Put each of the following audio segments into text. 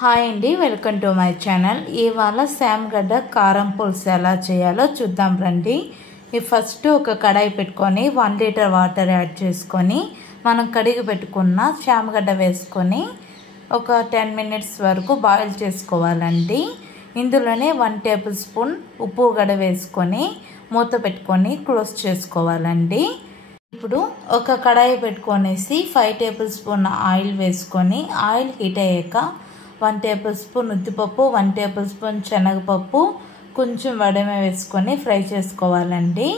Hi అండి, welcome to my channel. ఇవాళ శామగడ్డ కారం పులుసు ఎలా చేయాలో చూద్దాం రండి. ఫస్ట్ ఒక కడాయి పెట్టుకొని 1 లీటర్ వాటర్ యాడ్ చేసుకొని మనం కడిగి పెట్టుకున్న శామగడ్డ వేసుకొని ఒక 10 మినిట్స్ వరకు బాయిల్ చేసుకోవాలండి. ఇందులోనే 1 టేబుల్ స్పూన్ ఉప్పు గడ్డ వేసుకొని మూత పెట్టుకొని క్లోజ్ చేసుకోవాలండి. ఇప్పుడు ఒక కడాయి పెట్టుకొనేసి 5 టేబుల్ స్పూన్ ఆయిల్ వేసుకొని ఆయిల్ హీట్ అయ్యాక 1 టేబుల్ స్పూన్ ఉద్దిపప్పు, 1 టేబుల్ స్పూన్ శనగపప్పు, కొంచెం వడమ వేసుకొని ఫ్రై చేసుకోవాలండి.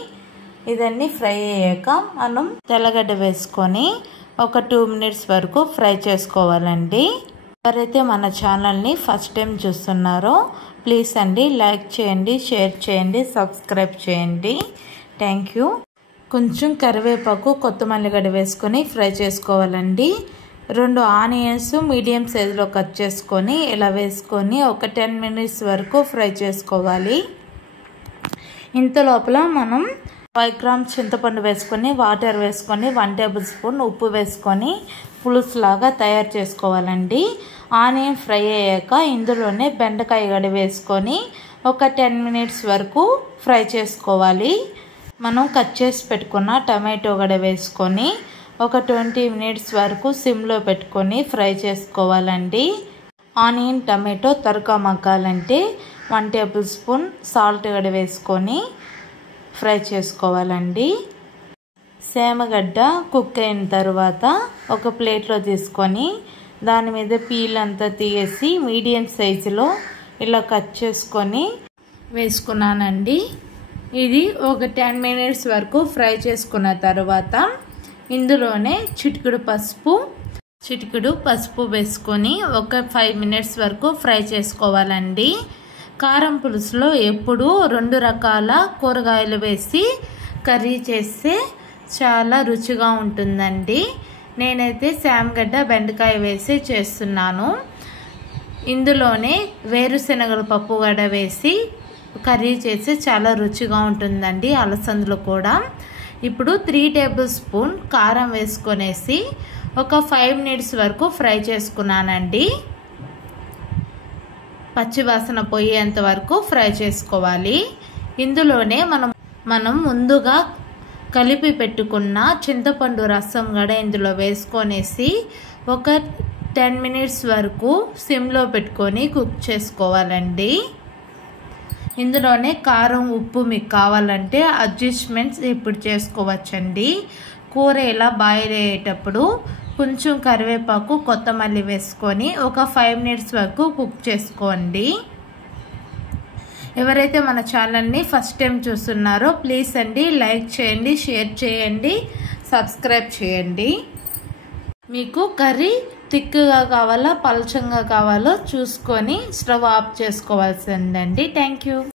ఇదన్నీ ఫ్రై అయ్యాక మనం తెల్లగడ్డ వేసుకొని ఒక 2 మినిట్స్ వరకు ఫ్రై చేసుకోవాలండి. ఎవరైతే మన ఛానల్ని ఫస్ట్ టైం చూస్తున్నారో ప్లీజ్ అండి లైక్ చేయండి, షేర్ చేయండి, సబ్స్క్రైబ్ చేయండి. Thank you. కొంచెం కరివేపాకు, కొత్తిమీర గడ్డ వేసుకొని ఫ్రై చేసుకోవాలండి. 2 ఆనియన్స్ మీడియం సైజులో కట్ చేసుకొని ఇలా వేసుకొని ఒక 10 మినిట్స్ వరకు ఫ్రై చేసుకోవాలి. ఇంత లోపల మనం 5 గ్రామ్స్ చింతపండు వేసుకొని వాటర్ వేసుకొని 1 టేబుల్ స్పూన్ ఉప్పు వేసుకొని పులుసు లాగా తయారు చేసుకోవాలండి. ఆనియన్ ఫ్రై అయ్యాక ఇందులోనే బెండకాయ గడ్డ వేసుకొని ఒక 10 మినిట్స్ వరకు ఫ్రై చేసుకోవాలి. మనం కట్ చేసి పెట్టుకున్న టమాటో గడ్డ వేసుకొని ఒక 20 మినిట్స్ వరకు సిమ్లో పెట్టుకొని ఫ్రై చేసుకోవాలండి. ఆనియన్ టమాటో త్వరగా మగ్గాలంటే 1 టేబుల్ స్పూన్ సాల్ట్ గడ్డ వేసుకొని ఫ్రై చేసుకోవాలండి. శామగడ్డ కుక్ అయిన తర్వాత ఒక ప్లేట్లో తీసుకొని దాని మీద పీల్ అంతా తీసి మీడియం సైజులో ఇలా కట్ చేసుకొని వేసుకున్నానండి. ఇది ఒక 10 మినిట్స్ వరకు ఫ్రై చేసుకున్న తర్వాత ఇందులోనే చిటికెడు పసుపు వేసుకొని ఒక 5 మినిట్స్ వరకు ఫ్రై చేసుకోవాలండి. కారం పులుసులో ఎప్పుడు 2 రకాల కూరగాయలు వేసి కర్రీ చేస్తే చాలా రుచిగా ఉంటుందండి. నేనైతే శామగడ్డ బెండకాయ వేసి చేస్తున్నాను. ఇందులోనే వేరుశనగల పప్పు గడ్డ వేసి కర్రీ చేస్తే చాలా రుచిగా ఉంటుందండి, అలసందలు కూడా. ఇప్పుడు 3 టేబుల్ స్పూన్ కారం వేసుకొనేసి ఒక 5 మినిట్స్ వరకు ఫ్రై చేసుకున్నానండి. పచ్చివాసన పోయేంత వరకు ఫ్రై చేసుకోవాలి. ఇందులోనే మనం ముందుగా కలిపి పెట్టుకున్న చింతపండు రసం కూడా ఇందులో వేసుకొనేసి ఒక 10 మినిట్స్ వరకు సిమ్లో పెట్టుకొని కుక్ చేసుకోవాలండి. ఇందులోనే కారం, ఉప్పు మీకు కావాలంటే అడ్జస్ట్మెంట్స్ ఇప్పుడు చేసుకోవచ్చండి. కూర ఇలా బాయిల్ అయ్యేటప్పుడు కొంచెం కరివేపాకు, కొత్తిమీర వేసుకొని ఒక 5 మినిట్స్ వరకు కుక్ చేసుకోండి. ఎవరైతే మన ఛానల్ని ఫస్ట్ టైం చూస్తున్నారో ప్లీజ్ అండి లైక్ చేయండి, షేర్ చేయండి, సబ్స్క్రైబ్ చేయండి. మీకు కర్రీ థిక్గా కావాలా, పలచంగా కావాలో చూసుకొని స్టవ్ ఆఫ్ చేసుకోవాల్సిందండి. Thank you.